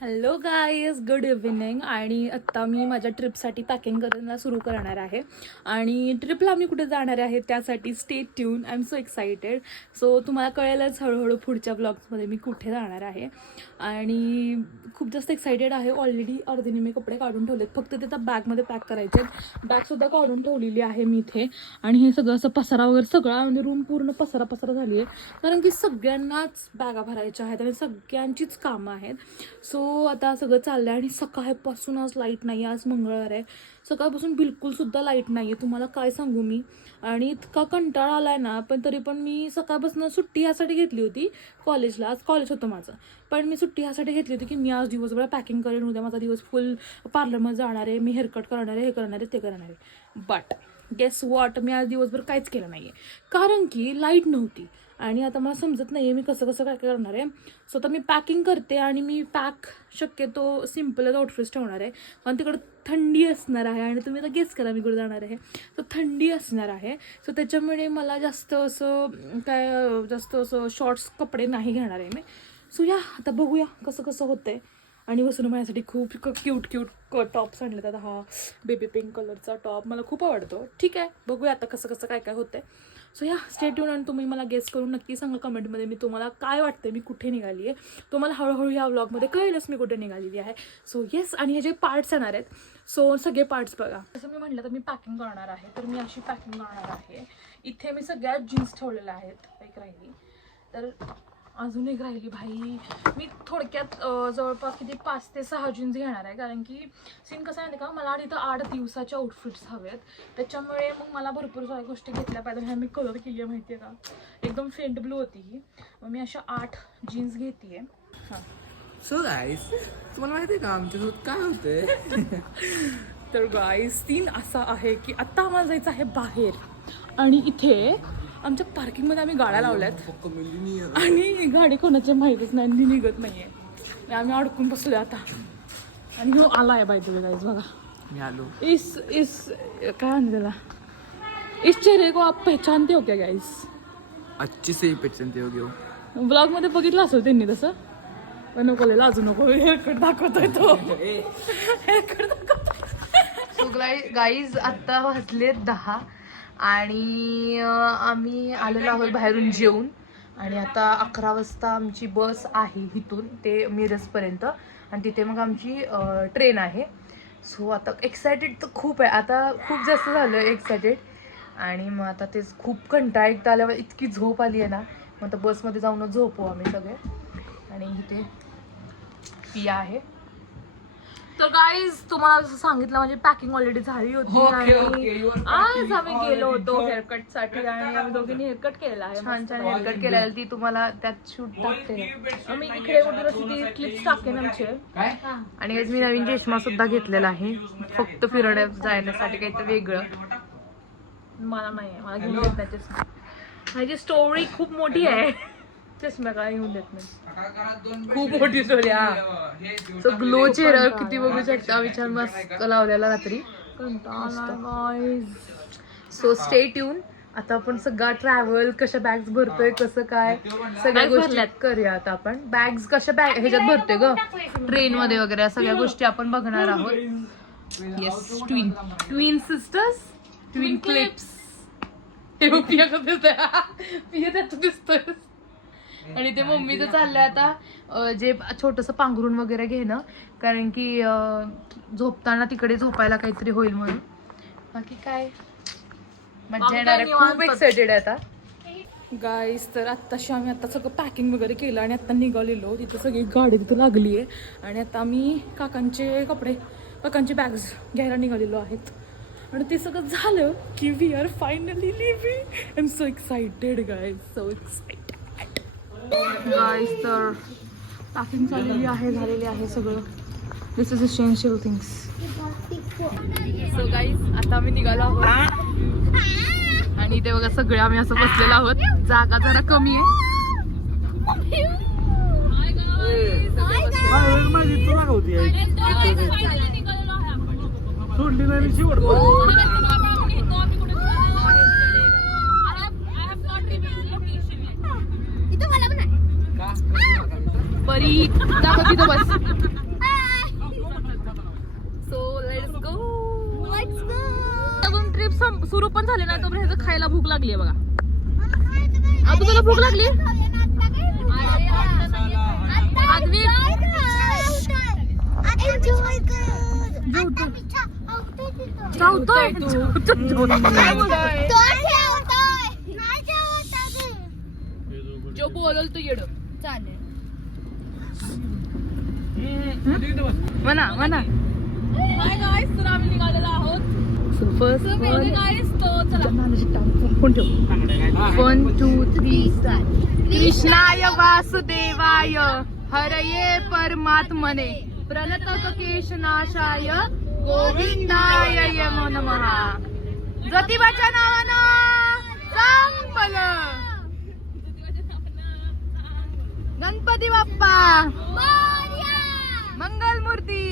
Hello guys, good evening. आणि आत्ता मी माझ्या ट्रिपसाठी पॅकिंग करायला सुरू करणार आहे. आणि ट्रिपला मी कुठे जाणार आहे त्यासाठी stay tune. I am so excited. So तुम्हाला कळेलच हळूहळू पुढच्या ब्लॉग्समध्ये मी कुठे जाणार आहे. आणि खूप जास्त एक्सायटेड आहे. ऑलरेडी अर्धीने मी कपडे काढून ठेवलेत, फक्त ते आता बॅगमध्ये पॅक करायचे आहेत. बॅगसुद्धा काढून ठेवलेली आहे मी इथे. आणि हे सगळं असं पसारा वगैरे सगळा, म्हणजे रूम पूर्ण पसारा झाली आहे, कारण की सगळ्यांनाच बॅगा भरायच्या आहेत आणि सगळ्यांचीच कामं आहेत. सो आता सगळं चाललं आहे. आणि सकाळपासून आज लाईट नाही आहे. आज मंगळवार आहे, सकाळपासून बिलकुलसुद्धा लाईट नाही आहे. तुम्हाला काय सांगू मी. आणि इतका कंटाळा आला आहे ना. पण तरी पण मी सकाळपासून सुट्टी ह्यासाठी घेतली होती कॉलेजला. आज कॉलेज होतं माझं, पण मी सुट्टी ह्यासाठी घेतली होती की मी आज दिवसभर पॅकिंग करेन. उद्या माझा दिवस फुल पार्लरमध्ये जाणार आहे, मी हेअरकट करणार आहे, हे करणार आहे, ते करणार आहे. बट गेस वॉट, मी आज दिवसभर काहीच केलं नाही आहे, कारण की लाईट नव्हती. आणि आता मला समजत नाही आहे मी कसं काय करणार आहे. सो आता मी पॅकिंग करते. आणि मी पॅक शक्यतो सिम्पलच आउटफिट्स ठेवणार आहे, कारण तिकडं थंडी असणार आहे. आणि तुम्ही आता गेस करा मी कुठे जाणार आहे. सो थंडी असणार आहे. सो त्याच्यामुळे मला जास्त असं शॉर्ट्स कपडे नाही घेणार आहे मी. सो या आता बघूया कसं होतंय. आणि वसून माझ्यासाठी खूप क्यूट टॉप्स आणलेत. आता हा बेबी पिंक कलरचा टॉप मला खूप आवडतो. ठीक आहे, बघूया आता कसं काय होतंय. सो या स्टे ट्यून. आणि तुम्ही मला गेस करून नक्की सांगा कमेंटमध्ये मी तुम्हाला काय वाटतं मी कुठे निघाली आहे. तुम्हाला हळूहळू या व्लॉगमध्ये कळेलच मी कुठे निघालेली आहे. So yes. आणि हे जे पार्ट्स येणार आहेत, सो सगळे पार्ट्स बघा. जसं मी म्हटलं तर मी पॅकिंग करणार आहे, तर मी अशी पॅकिंग करणार आहे. इथे मी सगळ्यात जीन्स ठेवलेल्या आहेत. एक राहिली, तर अजून एक राहिली. भाई मी थोडक्यात जवळपास किती 5 ते 6 जीन्स घेणार आहे, कारण की सीन कसं आहे का, मला इथं 8 दिवसाचे आउटफिट्स हवेत. त्याच्यामुळे मग मला भरपूर साऱ्या गोष्टी घेतल्या पाहिजे. ह्या मी कलर केली आहे माहिती आहे का, एकदम फेंट ब्लू होती ही. मग मी अशा 8 जीन्स घेते आहे. हां, सो गाईस, तुम्हाला माहिती आहे का आमच्यासोबत काय होतंय? तर गाईस सीन असा आहे की आत्ता आम्हाला जायचं आहे बाहेर. आणि इथे आमच्या पार्किंगमध्ये आम्ही गाड्या लावल्यात आणि गाडी कोणाची माहीतच नाही, आणि निघत नाही आहे. आम्ही अडकून बसलो आता. आणि हो आला आहे बाई गाईज बघा. मी आलो. इस काय म्हणते त्याला, इस चेहरे को आप पहचानते हो क्या गाईज? अच्छी से पहचानते हो गयो. ब्लॉगमध्ये बघितलं असेल त्यांनी तसं. पण नको लय लाजू नको, हेअरकट दाखवतोय तो. हेअरकट दाखवतोय. सो गाईज आत्ता वाजले 10 आणि आम्ही आलेलो आहोत बाहेरून जेवून. आणि आता 11 वाजता आमची बस आहे इथून ते मिरजपर्यंत, आणि तिथे मग आमची ट्रेन आहे. सो आता एक्सायटेड तर खूप आहे, आता खूप जास्त झालं एक्सायटेड. आणि मग आता तेच खूप कंटाळा एकदा आल्यावर इतकी झोप आली आहे ना. मग आता बसमध्ये जाऊनच झोपू आम्ही सगळे. आणि इथे पिया आहे. तर गाईज तुम्हाला जसं सांगितलं म्हणजे पॅकिंग ऑलरेडी झाली होती. आणि आज आम्ही गेलो होतो हेअरकट साठी, आणि आम्ही दोघींनी हेअरकट केलेला आहे. छान हेअरकट केलेला, ती तुम्हाला त्यात शूट करते. आम्ही इकडे ती क्लिप्स टाकेन आमचे. आणि मी नवीन चष्मा सुद्धा घेतलेला आहे, फक्त फिरण्यात जाण्यासाठी काहीतरी वेगळं. मला नाही आहे, मला घेऊन देत नाही चष्मा. माझी स्टोरी खूप मोठी आहे, चष्मा काय घेऊन देत नाही. खूप मोठी स्टोरी. हा, सो ग्लो चेहऱ्यावर किती बघू शकता. विचार मस्त लावलेला रात्री. So stay tune. आता आपण सगळा ट्रॅव्हल कशा बॅग्स भरतोय, कसं काय सगळ्या गोष्टी करूया. आता आपण बॅग्स कशा ह्याच्यात भरतोय ग, ट्रेन मध्ये वगैरे सगळ्या गोष्टी आपण बघणार आहोत. Yes, twin sisters, twin clips. पिया त्याचं दिसतोय. आणि ते मम्मीचं चाललंय आता जे छोटंसं पांघरून वगैरे घेणं, कारण की झोपताना तिकडे झोपायला काहीतरी होईल म्हणून. बाकी काय मज्जा येणार आहे. खूप एक्सायटेड आहे आता गाईज. तर आत्ताशी आम्ही आता सगळं पॅकिंग वगैरे केलं आणि आता निघालेलो. तिथं सगळी गाडी तिथं लागली आहे. आणि आता आम्ही काकांचे बॅग्स घ्यायला निघालेलो आहेत. आणि ते सगळं झालं की we are finally leaving. I am so excited guys, so excited guys. तर पॅकिंग झालेली आहे सगळं. This is essential things. So guys आता आम्ही निघालो आहोत. आणि इथे बघा सगळे आम्ही असं बसलेलो आहोत. जागा जरा कमी आहे. परी दाखव तिथं बस. सुरू पण झाले नाही तोपर्यंत ह्याचं खायला भूक लागली आहे बघा. आता तुला भूक लागली? चावतोय जो बोलल तू येड चालेल. म्हणा म्हणा. हाय गाईस, तर आम्ही निघालेलो आहोत. फोन ठेव. 1 2 3 कृष्णाय वासुदेवाय हरये परमात्मने प्रणतकेशनाशाय गोविंदाय नमो नमः. ज्योतिबाच्या नावानं चांगल. गणपती बाप्पा मंगल मूर्ती.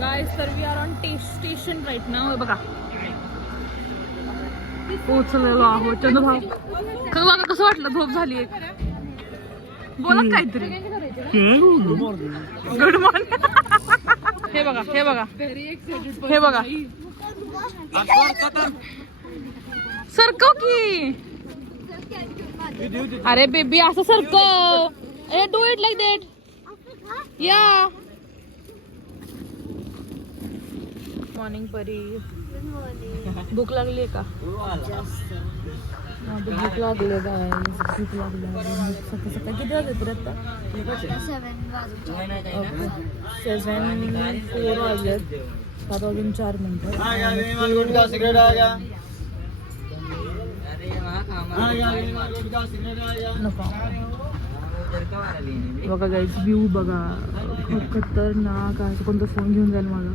गाईस, तर we are on station right now. बघा पोहोचलेलो आहोत. चंद्रभाऊ बघा कसं वाटलं, झोप झाली एक. बोला काहीतरी. Good morning. हे बघा हे बघा हे बघा. सरकव की. अरे बेबी असं सरकव. अरे डू इट लाईक दॅट. या मॉर्निंग परी. भूक लागली आहे का? भूक लागले काय? भूक लागली. सकाळी सकाळी किती वाजले तरी आता? 7:04 वाजलेत. 7:04. बघा गाईज, व्ह्यू बघा. खूप खतरनाक आहे. कोणता फोन घेऊन जाईल मला.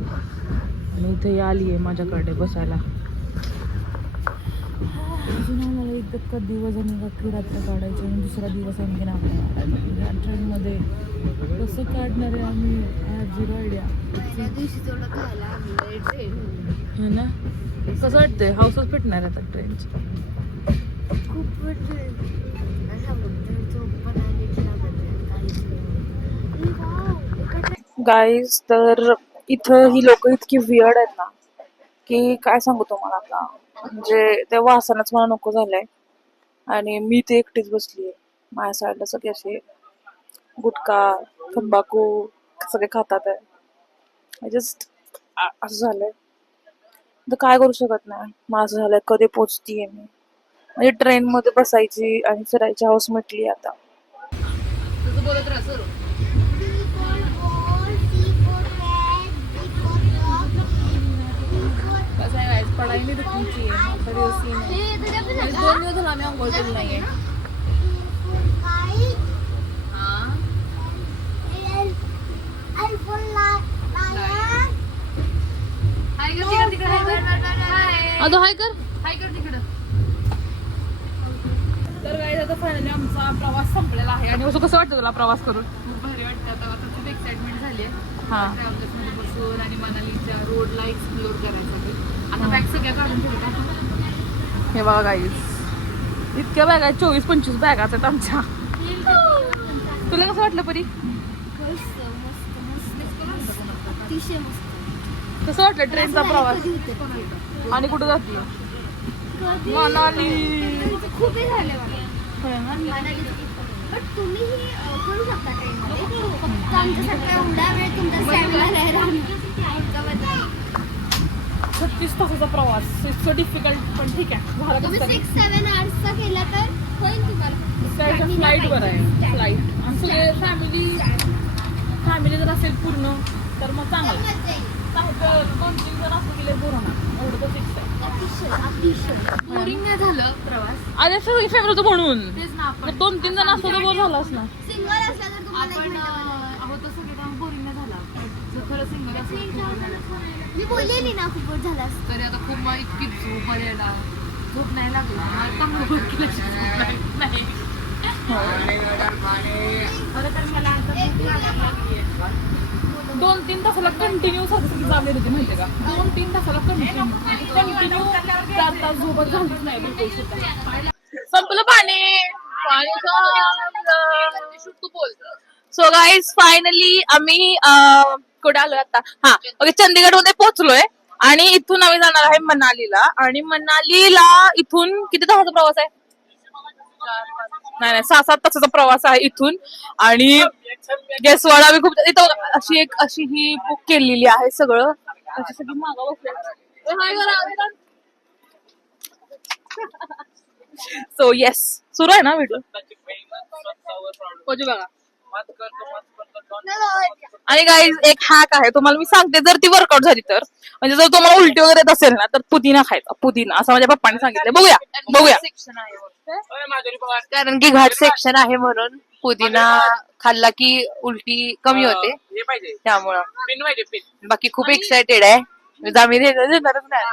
आणि इथे आली आहे माझ्याकडे बसायला. अजून आम्हाला इतका दिवस आणि अख्खी रात्र काढायची आणि दुसरा दिवस आणखीन आपल्या ट्रेनमध्ये कसं काढणार आहे आम्ही? Zero idea. है ना? कसं वाटतंय? हाऊसच फिटणार आता ट्रेनची. गाईज, तर इथं ही लोक इतकी वियर्ड आहेत ना की काय सांगू तुम्हाला आता. म्हणजे ते वासनाच मला नको झालंय. आणि मी ते एकटीच बसली आहे. माझ्या साईडला सगळे असे गुटखा तंबाखू सगळे खातात आहे. जस्ट असं झालंय. तर काय करू शकत नाही. माझं झालंय. कधी पोचतीये मी. म्हणजे ट्रेन मध्ये बसायची आणि फिरायची हाऊस मिटली आता. बोलत राहा सर. पढ़ाई नहीं रुकनी चाहिए. 2 दिवस हमें अंघोळ केली नाहीये. अगं हाय कर. हाय कर तिकडं. तर गाईज, आता फायनली आमचा प्रवास संपलेला आहे. आणि कसं वाटतं तुला प्रवास करून? खूप भारी वाटतं. आता खूप एक्साइटमेंट झाली आहे. ट्रॅव्हलर्स मध्ये बसून आणि मनालीच्या रोडला एक्सप्लोर करायचं. आता बॅग सगळ्या काढून ठेवल्या. हे बघा गाईज, इतक्या बॅग आहेत. 24-25 बॅगाच आहेत आमच्या. तुला कसं वाटलं परी? कसं वाटलं ट्रेनचा प्रवास? आणि कुठं जाते? मनाली. खूप झाले तुम्ही करू शकता ट्रेनमध्ये. आमच्यासारखा एवढा वेळ तुमचा स्टॅमिना 36 तासाचा प्रवास. इट्स सो डिफिकल्ट, पण ठीक आहे. झालं तुम्ही कसं 6-7 आवर्सचा केला तर होईल तुम्हाला. फ्लाईटवर आहे. फ्लाईट आणि सगळे फॅमिली जर असेल पूर्ण तर मग चांगलं. 2-3 जण असं गेले बोरणा एवढं तर फिक्स आहे. बोरिंग नाही झालं प्रवास. अरे सगळी फॅमिली होतं म्हणून. तेच ना. आपण 2-3 जण असतं तर बोर झालं असणार. सिंगल असला तर तुम्हाला आपण आहोत सगळे त्यामुळे बोरिंग नाही झाला. जर खरं सिंगल असं मी बोललेली ना खूप बोर झाला असतं. तरी आता खूप मला इतकी झोप आलेला. झोप नाही लागला. आता झोप नाही. खरं तर मला आता झोप लागली. 2-3 तासाला कंटिन्यू सारखी चालली होती माहिती का? 2-3 तासाला कंटिन्यू 4 तास झोपत झालीच नाही बिलकुल सुद्धा. संपलं पाणी. सो गाईज, फायनली आम्ही कुठे आलोय आता हा ओके चंदीगड मध्ये पोहोचलोय आणि इथून आम्ही जाणार आहे मनालीला आणि मनालीला इथून किती तासाचा प्रवास आहे नाही नाही 6-7 तासाचा प्रवास आहे इथून आणि गेसवाड आम्ही खूप इथं अशी ही बुक केलेली आहे सगळं अशी सगळी मागं बसल्या सो येस सुरू आहे ना व्हिडिओ बघा आणि गाईज एक हॅक आहे तुम्हाला मी सांगते जर ती वर्कआउट झाली तर म्हणजे जर तुम्हाला उलटी वगैरे येत असेल ना तर पुदिना खायचा पुदिना असं माझ्या पप्पाने सांगितलं बघूया कारण की घाट सेक्शन आहे म्हणून पुदिना खाल्ला की उलटी कमी होते त्यामुळं बाकी खूप एक्सायटेड आहे आम्ही देणारच नाही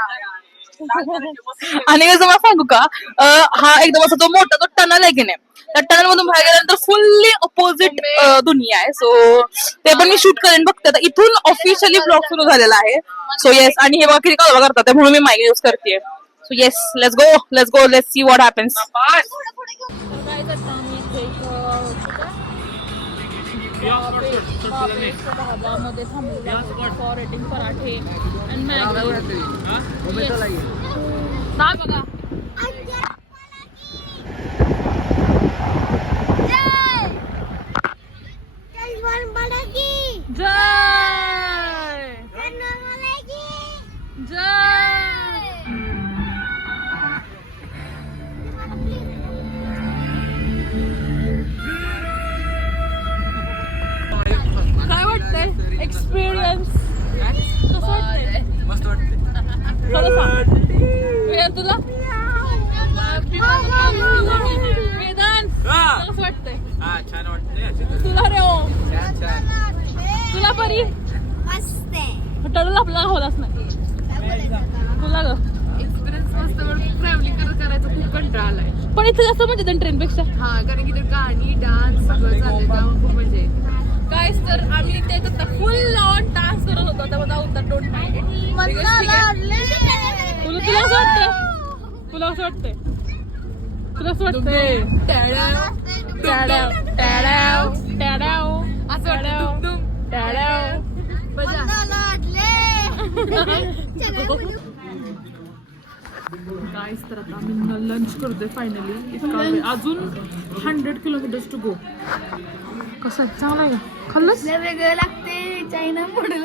आणि कसं मला सांगू का हा एकदम असा तो मोठा तो टनल आहे की नाही त्या टनल मधून बाहेर गेल्यानंतर फुल्ली अपोजिट दुनिया आहे सो ते पण मी शूट करेन बघते आता इथून ऑफिशियली ब्लॉग सुरू झालेला आहे सो येस आणि हे बघा किती कॉल करतात म्हणून मी माईक यूज करते so yes let's go let's see what happens मध्ये थांबलेले पराठे आणि मॅगी बघा काय वाटतंय एक्सपिरियन्स कसं वाटतंय मस्त वाटते खरं सांग तुला वेदांत कसं वाटतंय छान वाटते तुला रे ओम छान तुला बरी मस्त आहे टळून आपला होलाच नाही तुला ग एक्सपिरियन्स मस्त ट्रॅव्हलिंग करायचं खूप कंटाळा आलाय पण इथे जास्त म्हणजे ट्रेन पेक्षा हा कारण की ते गाणी डान्स सगळं चाललंय त्यामुळे खूप मजा येते काय तर आम्ही ते फुल ऑन डान्स करत होतो तेव्हा होता डोंट माइंड तुला असं वाटतंय तुला असं वाटतंय तुला असं वाटतंय असं वाटतं दुम गाईस तर आता आम्ही लंच करतोय फायनली इतका वेळ अजून 100 किलोमीटर्स टू गो कसं आहे चांगलं आहे खाल्लंच वेगळं लागते चायना मॉडेल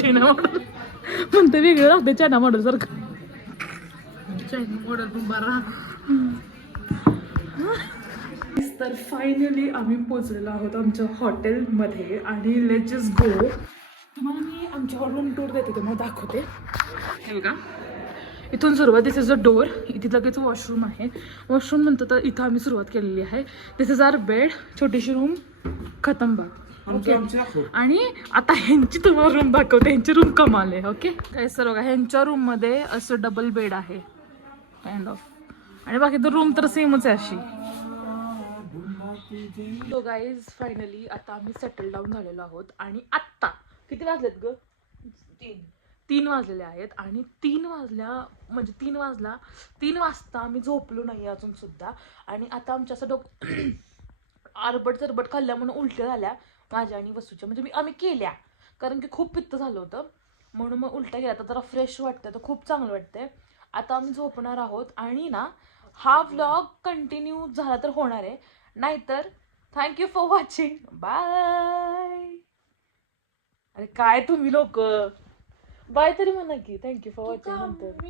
चायना मॉडेल म्हणते वेगळं लागते चायना मॉडेल सारखं चायना मॉडेल पण बरा तर फायनली आम्ही पोचलेलो आहोत आमच्या हॉटेलमध्ये आणि लेट्स जस्ट गो तुम्हाला मी आमच्या रूम टूर देते तुम्हाला दाखवते हे बघा इथून सुरुवात दिस इज अ डोर इथे लगेच वॉशरूम आहे वॉशरूम नंतर तर इथं आम्ही सुरुवात केलेली आहे दिस इज आवर बेड छोटीशी रूम खतम बाग ओके आणि आता ह्यांची तुम्हाला रूम दाखवते ह्यांची रूम कमाल आहे ओके काय सर बघा ह्यांच्या रूममध्ये असं डबल बेड आहे काइंड ऑफ आणि बाकी तर रूम तर सेमच आहे अशी सो गाईज फायनली आता आम्ही सेटल डाऊन झालेलो आहोत आणि आत्ता किती वाजलेत ग 3 वाजलेले आहेत आणि 3 वाजता आम्ही झोपलो नाही अजून सुद्धा आणि आता आमच्या असं आरबट चरबट खाल्ल्या म्हणून उलट्या झाल्या माझ्या आणि वसूच्या म्हणजे आम्ही केल्या कारण की खूप पित्त झालं होतं म्हणून मग उलट्या गेल्या तर जरा फ्रेश वाटतं तर खूप चांगलं वाटतंय आता आम्ही झोपणार आहोत आणि ना हा व्लॉग कंटिन्यू झाला तर होणार आहे नाहीतर थँक्यू फॉर वॉचिंग बाय अरे काय तुम्ही लोक बाय तरी म्हणा की थँक्यू फॉर वॉचिंग नंतर